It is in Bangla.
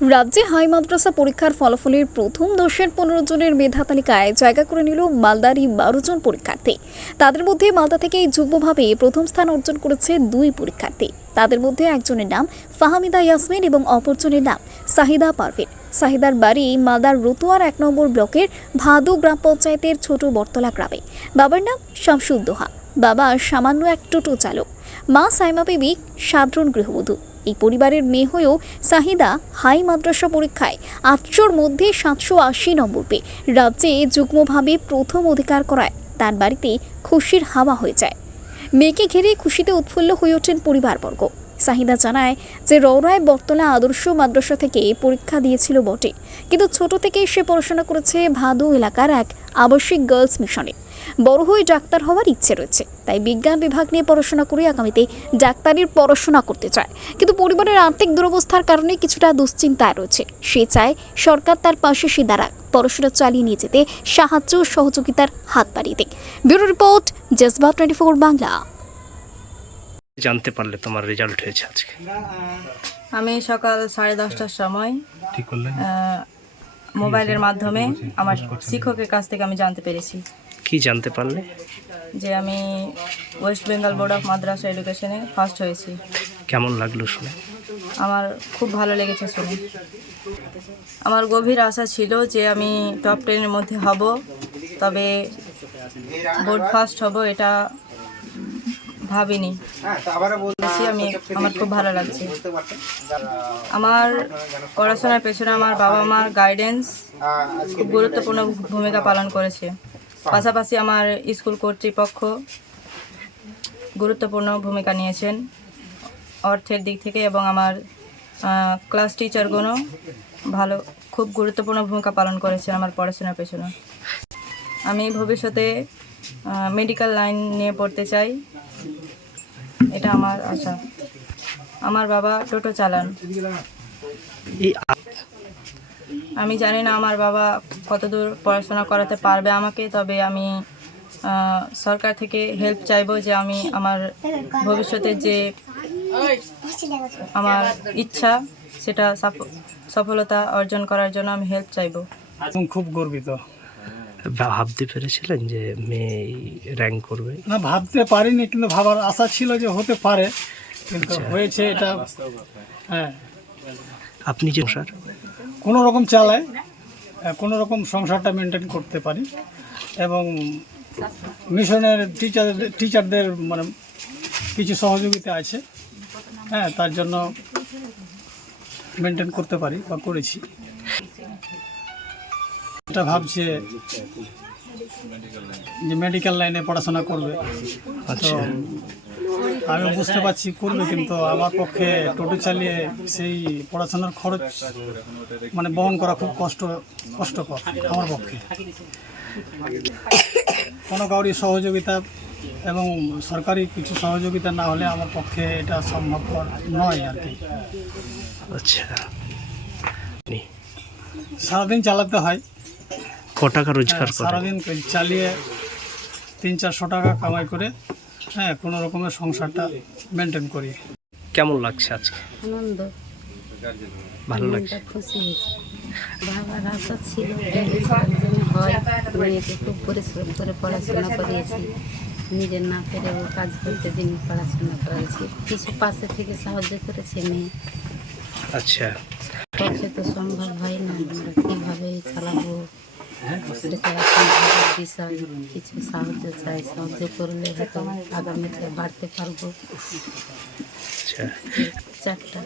রাজ্যে হাই মাদ্রাসা পরীক্ষার ফলাফলের প্রথম ১০-১৫ জনের মেধা তালিকায় জায়গা করে নিল মালদারই ১২ জন পরীক্ষার্থী। তাদের মধ্যে মালদা থেকে যুগ্মভাবে প্রথম স্থান অর্জন করেছে ২ পরীক্ষার্থী। তাদের মধ্যে একজনের নাম ফাহমিদা ইয়াসমিন এবং অপরজনের নাম সাহিদা পারভিন। সাহিদার বাড়ি মালদার রতুয়ার ১ নম্বর ব্লকের ভাদু গ্রাম পঞ্চায়েতের ছোট বটতলা গ্রামে। বাবার নাম শামসুদ্দোহা। বাবা সামান্য এক টোটো চালক। মা সাইমা বিবি সাধারণ গৃহবধূ। এই পরিবারের মেয়ে হয়েও সাহিদা হাই মাদ্রাসা পরীক্ষায় ৮০০-র মধ্যে ৭৮০ নম্বর পেয়ে রাজ্যে যুগ্মভাবে প্রথম অধিকার করায় তার বাড়িতে খুশির হাওয়া হয়ে যায়। মেয়েকে ঘিরে খুশিতে উৎফুল্ল হয়ে ওঠেন পরিবারবর্গ। সাহিদা জানায় যে রৌরায় বটতলা আদর্শ মাদ্রাসা থেকে পরীক্ষা দিয়েছিল বটে, কিন্তু ছোট থেকে সে পড়াশোনা করেছে ভাদু এলাকার এক আবাসিক গার্লস মিশনে। বড় হয়ে ডাক্তার হওয়ার ইচ্ছে রয়েছে, তাই বিজ্ঞান বিভাগ নিয়ে পড়াশোনা করে আগামীতে ডাক্তারির পড়াশোনা করতে চায়। কিন্তু পরিবারের আর্থিক দুরবস্থার কারণে কিছুটা দুশ্চিন্তায় রয়েছে। সে চায় সরকার তার পাশে এসে দাঁড়াক, পড়াশোনা চালিয়ে নিয়ে যেতে সাহায্য সহযোগিতার হাত বাড়িয়ে দেয়। Bureau report, Jazba 24 Bangla. জানতে পারলে তোমার রেজাল্ট হয়েছে আজকে? আমি সকাল 10:30টার সময় মোবাইলের মাধ্যমে আমার শিক্ষকের কাছ থেকে আমি জানতে পেরেছি কি জানতে পারলে? যে আমি West Bengal board of Madrasah এডুকেশনে ফার্স্ট হয়েছি। কেমন লাগলো শুনে? আমার খুব ভালো লেগেছে শুনে। আমার গভীর আশা ছিল যে আমি টপ 10-এর মধ্যে হব, তবে বোর্ড ফার্স্ট হব এটা ভাবিনি। আমার খুব ভালো লাগছে। আমার পড়াশোনার পেছনে আমার বাবা মার গাইডেন্স খুব গুরুত্বপূর্ণ ভূমিকা পালন করেছে। পাশাপাশি আমার স্কুল কর্তৃপক্ষ গুরুত্বপূর্ণ ভূমিকা নিয়েছেন অর্থের দিক থেকে, এবং আমার ক্লাস টিচারগুলো খুব গুরুত্বপূর্ণ ভূমিকা পালন করেছে আমার পড়াশোনার পেছনে। আমি ভবিষ্যতে মেডিকেল লাইন নিয়ে পড়তে চাই, এটা আমার আশা। আমার বাবা টোটো চালান। আমি জানি না আমার বাবা কতদূর পড়াশোনা করাতে পারবে আমাকে, তবে আমি সরকার থেকে হেল্প চাইবো যে আমি আমার ভবিষ্যতে যে আমার ইচ্ছা সেটা সফলতা অর্জন করার জন্য আমি হেল্প চাইবো। খুব গর্বিত। ভাবতে পেরেছিলেন যে মেয়ে র্যাঙ্ক করবে? না, ভাবতে পারিনি, কিন্তু ভাবার আশা ছিল যে হতে পারে, কিন্তু হয়েছে এটা। হ্যাঁ, আপনি যে স্যার কোনো রকম চালায়, কোনো রকম সংসারটা মেনটেন করতে পারি, এবং মিশনের টিচারদের মানে কিছু সহযোগিতা আছে, হ্যাঁ, তার জন্য মেনটেন করতে পারি বা করেছি। এটা ভাবছে যে মেডিকেল লাইনে পড়াশোনা করবে, তো আমি বুঝতে পারছি করবে, কিন্তু আমার পক্ষে টোটো চালিয়ে সেই পড়াশোনার খরচ মানে বহন করা খুব কষ্টকর আমার পক্ষে। কোনো কাউরি সহযোগিতা এবং সরকারি কিছু সহযোগিতা না হলে আমার পক্ষে এটা সম্ভবপর নয় আর কি। আচ্ছা, সারাদিন চালাতে হয়। ক টাকা রোজগার করে? সারাদিন চালিয়ে 300-400 টাকা কামাই করে, হ্যাঁ, কোনো রকমের সংসারটা মেনটেন করি। কেমন লাগছে আজকে? আনন্দ, ভালো লাগছে? খুশি হয়েছে। বাবার আশা ছিল হয়, মেয়েকে খুব পরিশ্রম করে পড়াশোনা করিয়েছি, নিজের না পেরেও কাজ করতে দিন পড়াশোনা করাইছি, কিছু পাশে থেকে সাহায্য করেছে মেয়ে। আচ্ছা, পক্ষে তো সম্ভব হয় না, আমরা কীভাবে চালাবো সেটা এখন ভাবার বিষয়। কিছু সাহায্য চাই, সাহায্য করলে হয়তো আগামীতে বাড়তে পারবো। আচ্ছা। 4টা